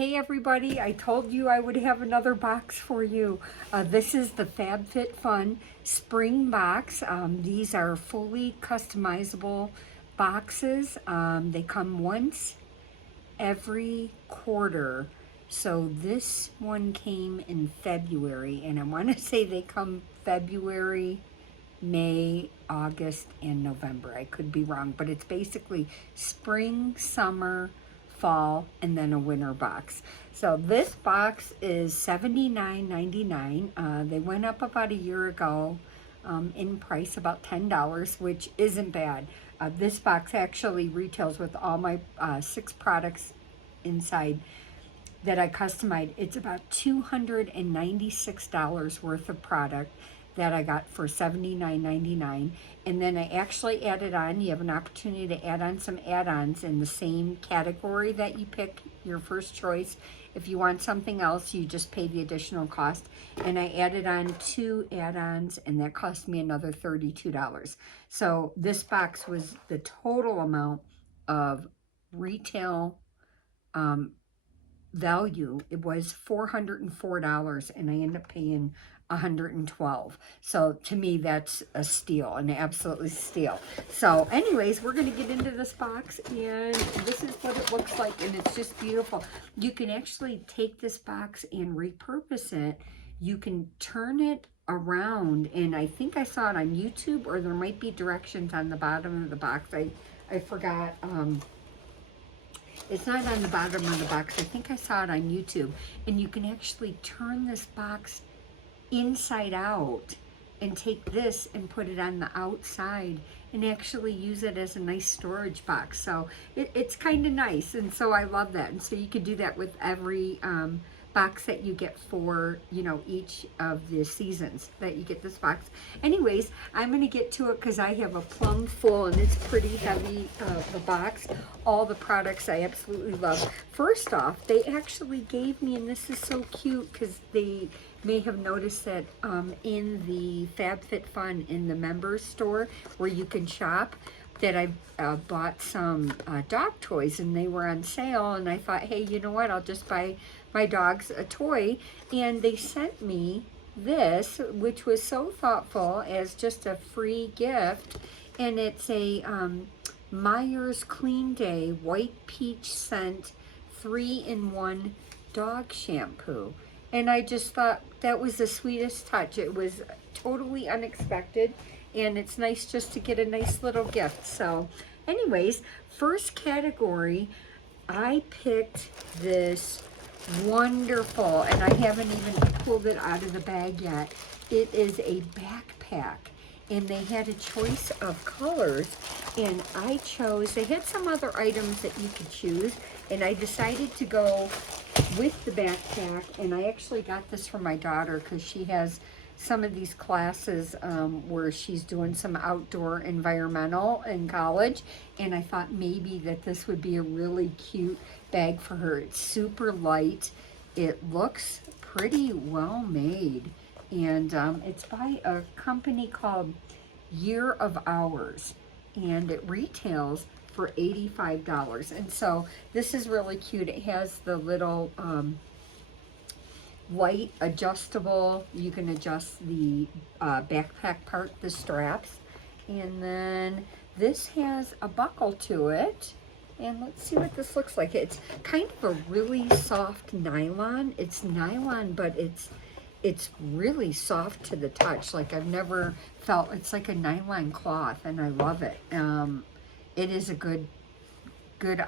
Hey everybody, I told you I would have another box for you. This is the FabFitFun spring box. These are fully customizable boxes. They come once every quarter. So this one came in February, and I want to say they come February, May, August, and November. I could be wrong, but it's basically spring, summer, fall, and then a winter box. So this box is $79.99. They went up about a year ago in price, about $10, which isn't bad. This box actually retails with all my 6 products inside that I customized. It's about $296 worth of product that I got for $79.99. And then I actually added on, you have an opportunity to add on some add-ons in the same category that you pick your first choice. If you want something else, you just pay the additional cost. And I added on 2 add-ons, and that cost me another $32. So this box was the total amount of retail value. It was $404, and I ended up paying $112. So to me, that's a steal, an absolute steal. So anyways, we're going to get into this box, and this is what it looks like, and it's just beautiful. You can actually take this box and repurpose it. You can turn it around, and I think I saw it on YouTube, or there might be directions on the bottom of the box. I forgot. It's not on the bottom of the box. I think I saw it on YouTube. And you can actually turn this box inside out and take this and put it on the outside and actually use it as a nice storage box. So it's kind of nice. And so I love that. And so you can do that with every box that you get for, you know, each of the seasons that you get this box. Anyways, I'm going to get to it because I have a plum full, and it's pretty heavy, the box. All the products I absolutely love. First off, they actually gave me, and this is so cute because they may have noticed that in the FabFitFun in the members store where you can shop, that I bought some dog toys, and they were on sale, and I thought, hey, you know what, I'll just buy my dogs a toy. And they sent me this, which was so thoughtful, as just a free gift. And it's a Meyer's Clean Day White Peach Scent 3-in-1 dog shampoo. And I just thought that was the sweetest touch. It was totally unexpected, and it's nice just to get a nice little gift. So anyways, first category, I picked this wonderful, and I haven't even pulled it out of the bag yet. It is a backpack, and they had a choice of colors, and I chose, they had some other items that you could choose, and I decided to go with the backpack. And I actually got this for my daughter because she has some of these classes where she's doing some outdoor environmental in college, and I thought maybe that this would be a really cute bag for her. It's super light. It looks pretty well made, and it's by a company called Year of Hours, and it retails for $85. And so this is really cute. It has the little light adjustable, you can adjust the backpack part, the straps, and then this has a buckle to it. And let's see what this looks like. It's kind of a really soft nylon. It's nylon, but it's really soft to the touch. Like I've never felt, it's like a nylon cloth, and I love it. It is a good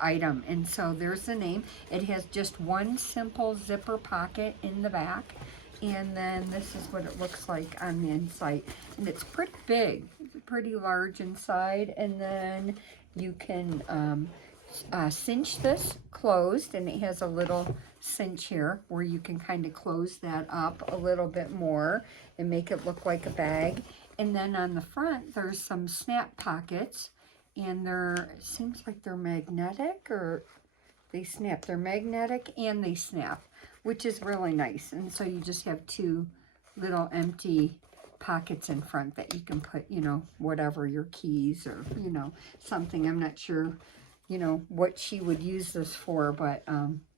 item. And so there's the name. It has just one simple zipper pocket in the back, and then this is what it looks like on the inside, and it's pretty big. It's pretty large inside. And then you can cinch this closed, and it has a little cinch here where you can kind of close that up a little bit more and make it look like a bag. And then on the front there's some snap pockets, and it seems like they're magnetic, or they snap. They're magnetic and they snap, which is really nice. And so you just have 2 little empty pockets in front that you can put, you know, whatever, your keys or, you know, something. I'm not sure, you know, what she would use this for, but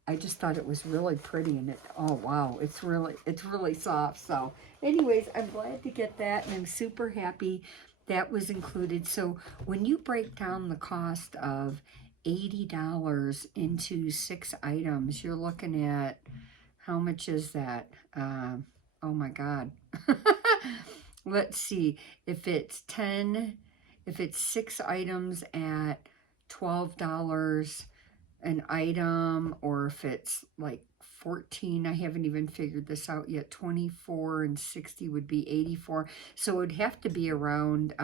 I just thought it was really pretty, and oh wow, it's really soft. So anyways, I'm glad to get that, and I'm super happy that was included. So when you break down the cost of $80 into 6 items, you're looking at, how much is that? Oh my God. Let's see, if it's 10, if it's 6 items at $12 an item, or if it's like 14, I haven't even figured this out yet. 24 and 60 would be 84. So it would have to be around,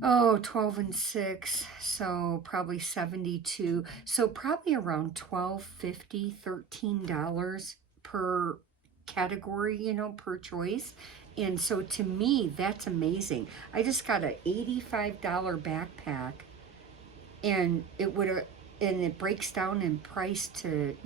12 and 6, so probably 72. So probably around $12.50, $13 per category, per choice. And so to me, that's amazing. I just got an $85 backpack, and it breaks down in price to,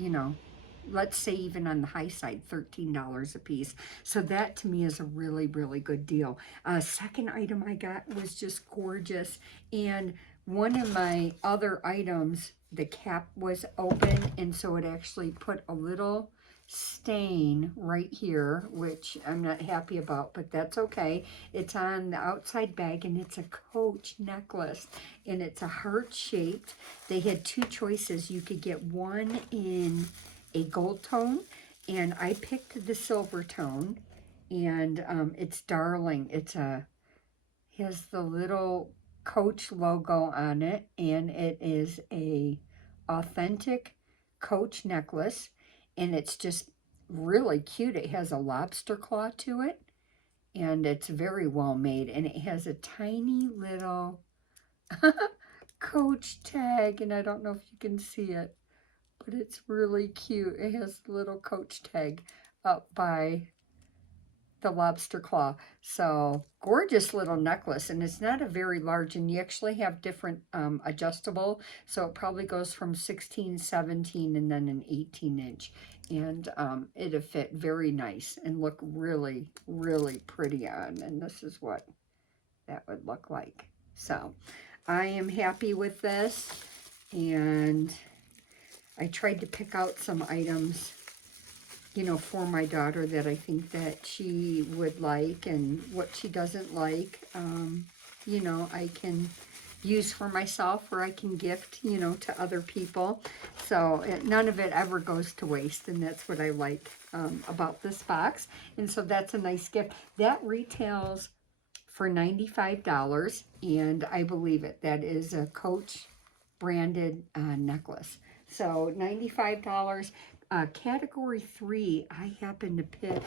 let's say even on the high side, $13 a piece. So that to me is a really, really good deal. Second item I got was just gorgeous. And one of my other items, the cap was open, and so it actually put a little stain right here, which I'm not happy about, but that's okay. It's on the outside bag, and it's a Coach necklace, and it's a heart shaped. They had 2 choices. You could get one in a gold tone, and I picked the silver tone, and it's darling. Has the little Coach logo on it, and it is a authentic Coach necklace, and it's just really cute. It has a lobster claw to it, and it's very well made, and it has a tiny little Coach tag, and I don't know if you can see it, but it's really cute. It has a little Coach tag up by the lobster claw. So gorgeous little necklace, and it's not a very large, and you actually have different adjustable, so it probably goes from 16, 17, and then an 18-inch, and it'll fit very nice and look really, really pretty on, and this is what that would look like. So I am happy with this, and I tried to pick out some items, for my daughter that I think that she would like, and what she doesn't like, I can use for myself, or I can gift, to other people. So none of it ever goes to waste, and that's what I like about this box. And so that's a nice gift. That retails for $95, and I believe it. That is a Coach branded necklace. So $95. Category 3, I happen to pick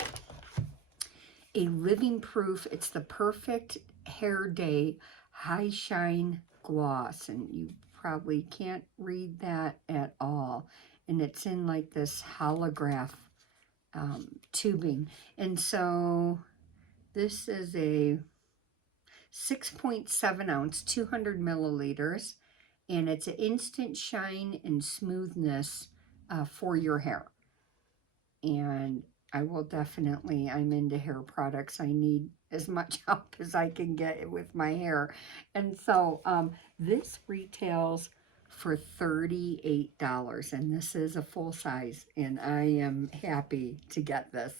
a Living Proof. It's the Perfect Hair Day High Shine Gloss, and you probably can't read that at all. And it's in like this holograph tubing. And so this is a 6.7 ounce, 200 milliliters, and it's an instant shine and smoothness for your hair. And I will definitely, I'm into hair products. I need as much help as I can get with my hair. And so this retails for $38, and this is a full size, and I am happy to get this.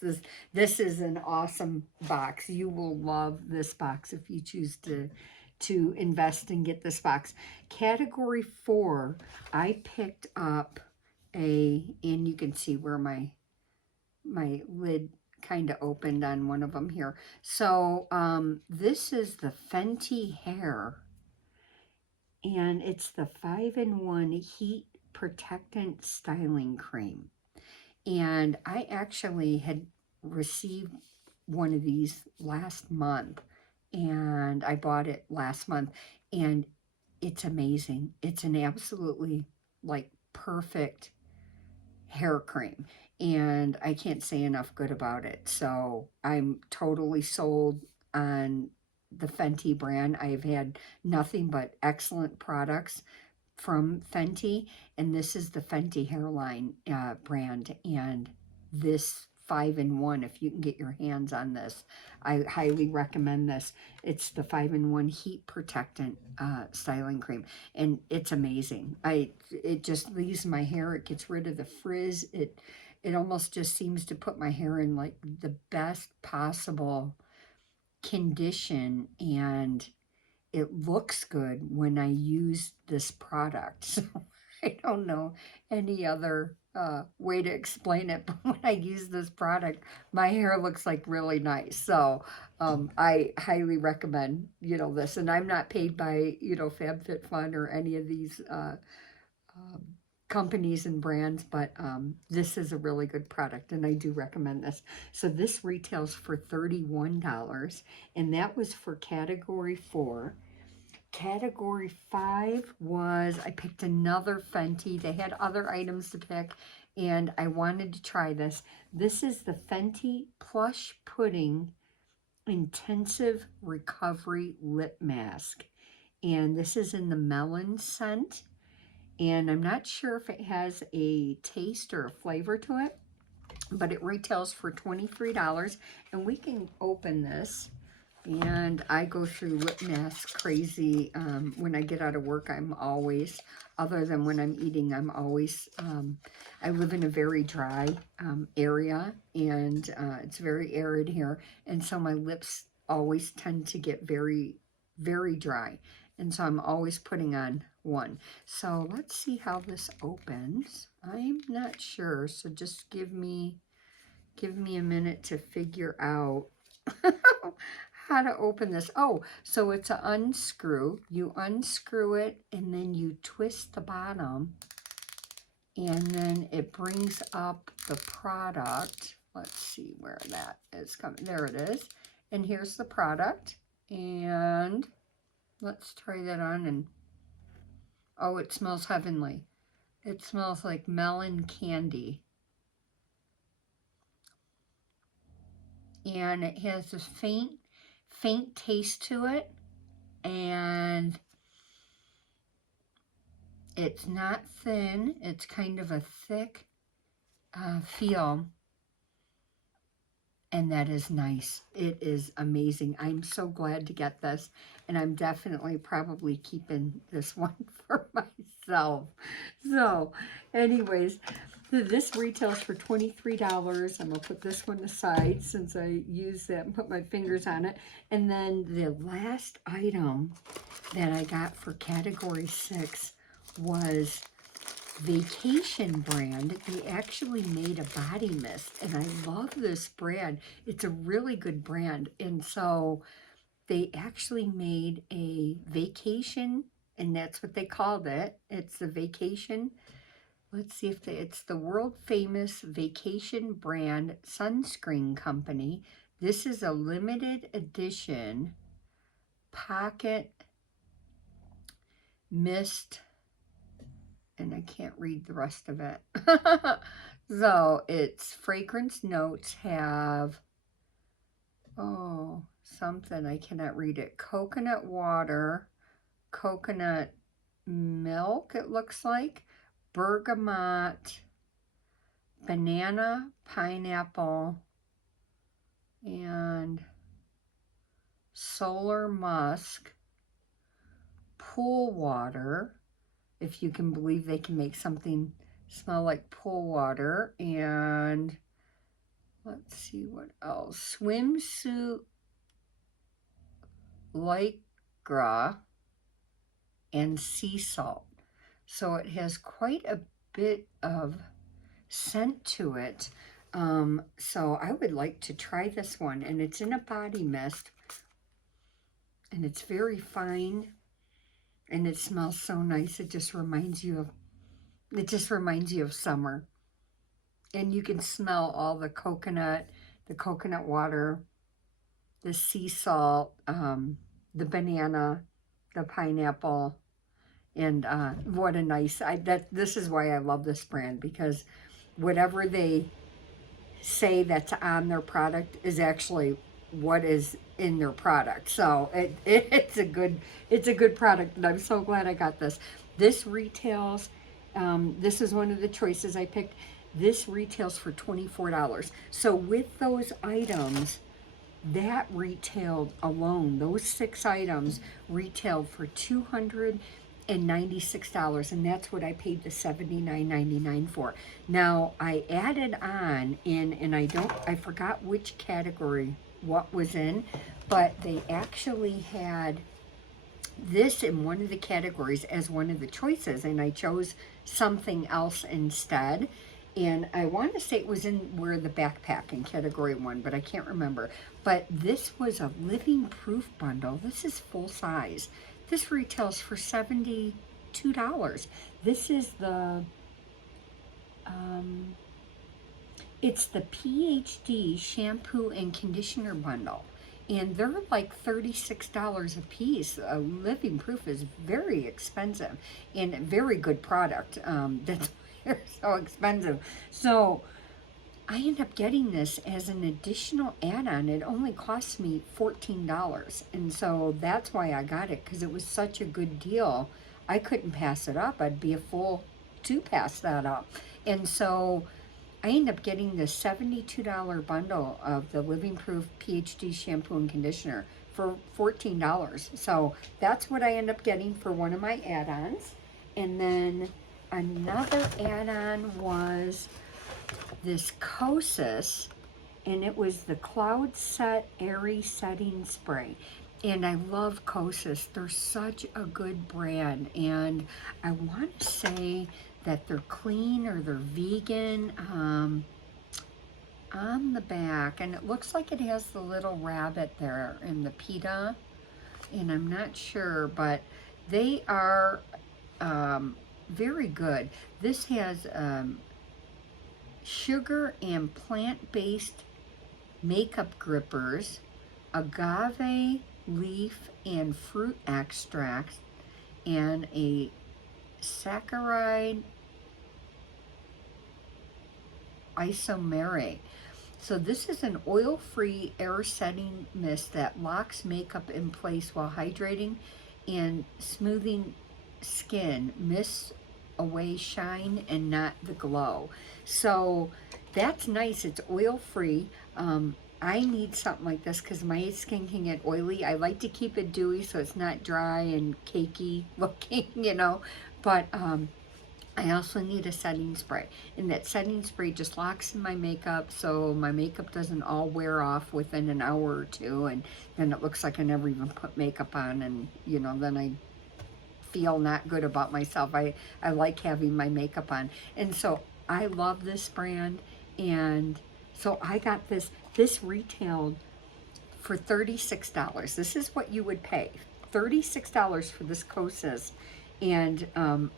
This is an awesome box. You will love this box if you choose to invest and get this box. Category 4, I picked up and you can see where my lid kind of opened on one of them here. So this is the Fenty Hair, and it's the 5-in-1 Heat Protectant Styling Cream. And I actually had received one of these last month, and I bought it last month, and it's amazing. It's an absolutely like perfect hair cream, and I can't say enough good about it. So I'm totally sold on the Fenty brand. I've had nothing but excellent products from Fenty, and this is the Fenty Hairline brand, and this 5-in-1 if you can get your hands on this. I highly recommend this. It's the 5-in-1 heat protectant styling cream, and it's amazing. It just leaves my hair, it gets rid of the frizz. It almost just seems to put my hair in like the best possible condition, and it looks good when I use this product. So I don't know any other way to explain it, but when I use this product, my hair looks like really nice. So I highly recommend, this. And I'm not paid by, FabFitFun or any of these companies and brands, but this is a really good product, and I do recommend this. So this retails for $31, and that was for category 4. Category 5 was, I picked another Fenty. They had other items to pick, and I wanted to try this. This is the Fenty Plush Pudding Intensive Recovery Lip Mask, and this is in the melon scent, and I'm not sure if it has a taste or a flavor to it, but it retails for $23, and we can open this. And I go through lip mask crazy. When I get out of work, I'm always, other than when I'm eating, I'm always, I live in a very dry area, and it's very arid here. And so my lips always tend to get very, very dry. And so I'm always putting on one. So let's see how this opens. I'm not sure, so just give me a minute to figure out how to open this. Oh, so it's an unscrew. You unscrew it, and then you twist the bottom, and then it brings up the product. Let's see where that is coming. There it is. And here's the product. And let's try that on. And oh, it smells heavenly. It smells like melon candy. And it has a faint taste to it, and it's not thin. It's kind of a thick feel, and that is nice. It is amazing. I'm so glad to get this, and I'm definitely probably keeping this one for myself. So anyways, this retails for $23. I'm going to put this one aside since I used that and put my fingers on it. And then the last item that I got for category 6 was Vacation brand. They actually made a body mist, and I love this brand. It's a really good brand. And so they actually made a vacation, and that's what they called it. It's the vacation. Let's see if it's the world famous Vacation brand sunscreen company. This is a limited edition pocket mist, and I can't read the rest of it. So its fragrance notes have, oh, something, I cannot read it. Coconut water, coconut milk, it looks like, bergamot, banana, pineapple, and solar musk, pool water, if you can believe they can make something smell like pool water, and let's see what else, swimsuit lycra, and sea salt. So it has quite a bit of scent to it. So I would like to try this one, and it's in a body mist, and it's very fine, and it smells so nice. It just reminds you of summer. And you can smell all the coconut water, the sea salt, the banana, the pineapple, and what a nice, this is why I love this brand, because whatever they say that's on their product is actually what is in their product. So it's a good product, and I'm so glad I got this. This retails, this is one of the choices I picked. This retails for $24. So with those items, that retailed alone, those 6 items retailed for $296, and that's what I paid the $79.99 for. Now I added on in, and I forgot which category what was in, but they actually had this in one of the categories as one of the choices, and I chose something else instead. And I want to say it was in where the backpack in category 1, but I can't remember. But this was a living proof bundle. This is full size. This retails for $72. This is the it's the PhD shampoo and conditioner bundle, and they're like $36 a piece. Living Proof is very expensive and a very good product. That's why they're so expensive. So I end up getting this as an additional add-on. It only cost me $14, and so that's why I got it, because it was such a good deal. I couldn't pass it up. I'd be a fool to pass that up. And so I end up getting the $72 bundle of the Living Proof PhD shampoo and conditioner for $14. So that's what I end up getting for one of my add-ons. And then another add-on was this Kosas, and it was the Cloud Set Airy Setting Spray. And I love Kosas. They're such a good brand, and I want to say that they're clean or they're vegan on the back, and it looks like it has the little rabbit there in the PETA, and I'm not sure, but they are very good. This has sugar and plant-based makeup grippers, agave leaf and fruit extracts, and a saccharide isomerate. So this is an oil-free air setting mist that locks makeup in place while hydrating and smoothing skin. Mists away shine and not the glow. So that's nice. It's oil-free. I need something like this because my skin can get oily. I like to keep it dewy so it's not dry and cakey looking, you know. But I also need a setting spray. And that setting spray just locks in my makeup so my makeup doesn't all wear off within an hour or two. And then it looks like I never even put makeup on. And, you know, then I feel not good about myself. I like having my makeup on. And so I love this brand. And so I got this. This retailed for $36. This is what you would pay. $36 for this Kosas. And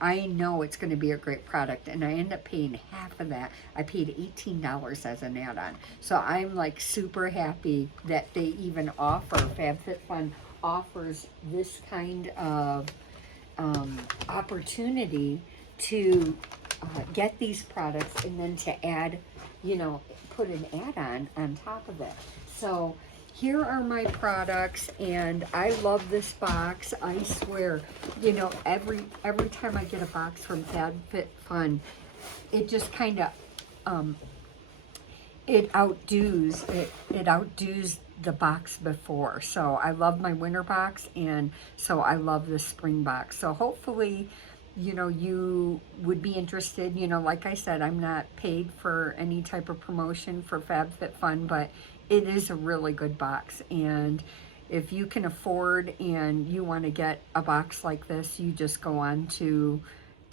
I know it's going to be a great product. And I end up paying half of that. I paid $18 as an add-on. So I'm like super happy that they even offer, FabFitFun offers this kind of opportunity to get these products and then to add, you know, put an add-on on top of it. So here are my products, and I love this box. I swear, you know, every time I get a box from FabFitFun, it just kind of it outdoes the box before. So I love my winter box, and so I love this spring box. So hopefully, you know, you would be interested. You know, like I said, I'm not paid for any type of promotion for FabFitFun, but it is a really good box. And if you can afford and you want to get a box like this, you just go on to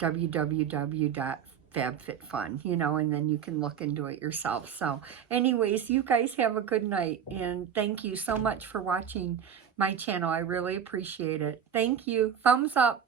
www.FabFitFun, you know, and then you can look into it yourself. So anyways, you guys have a good night, and thank you so much for watching my channel. I really appreciate it. Thank you. Thumbs up.